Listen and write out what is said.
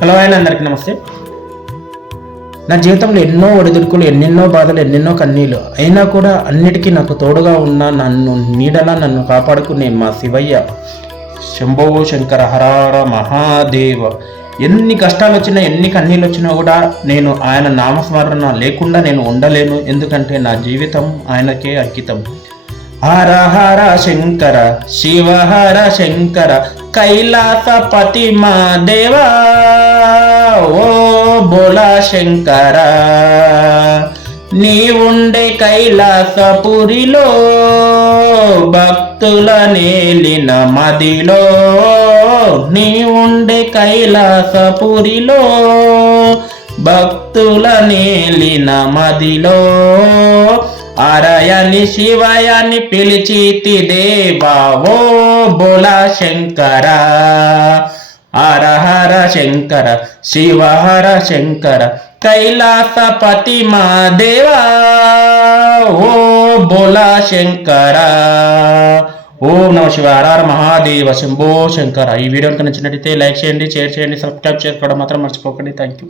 Hello అండి, అందరికీ నమస్తే. నా జీవితంలో ఎన్నో ఒడిదుడుకులు, ఎన్నెన్నో బాధలు, ఎన్నెన్నో కన్నీళ్ళు అయినా కూడా అన్నిటికీ నాకు తోడుగా ఉన్న నన్ను నీడలా నన్ను కాపాడుకునే మా శివయ్య, శంభో శంకర హరార మహాదేవ. ఎన్ని కష్టాలు వచ్చినా, ఎన్ని కన్నీళ్ళు వచ్చినా కూడా నేను ఆయన నామస్మరణ లేకుండా నేను ఉండలేను. ఎందుకంటే నా జీవితం ఆయనకే అంకితం. హర హర శంకర, శివ హర శంకర, కైలాసపతి మా దేవా, ఓ బోలా శంకర. నీవుండే కైలాసపురిలో, భక్తుల నేలిన మదిలో. నీవుండే కైలాసపురిలో, భక్తుల నేలిన మదిలో. అరయని శివయని పిలిచితి దేవా, ఓ బోలా శంకర. హర హర శంకర, శివ హర శంకర, కైలాసపతి మా దేవా, ఓ బోలా శంకర. ఓం నమ శివాయ, హర హర మహాదేవ, శంభో శంకర. ఈ వీడియో కనుక నచ్చినట్లయితే లైక్ చేయండి, షేర్ చేయండి, సబ్స్క్రైబ్ చేసుకోవడం మాత్రం మర్చిపోకండి. Thank you.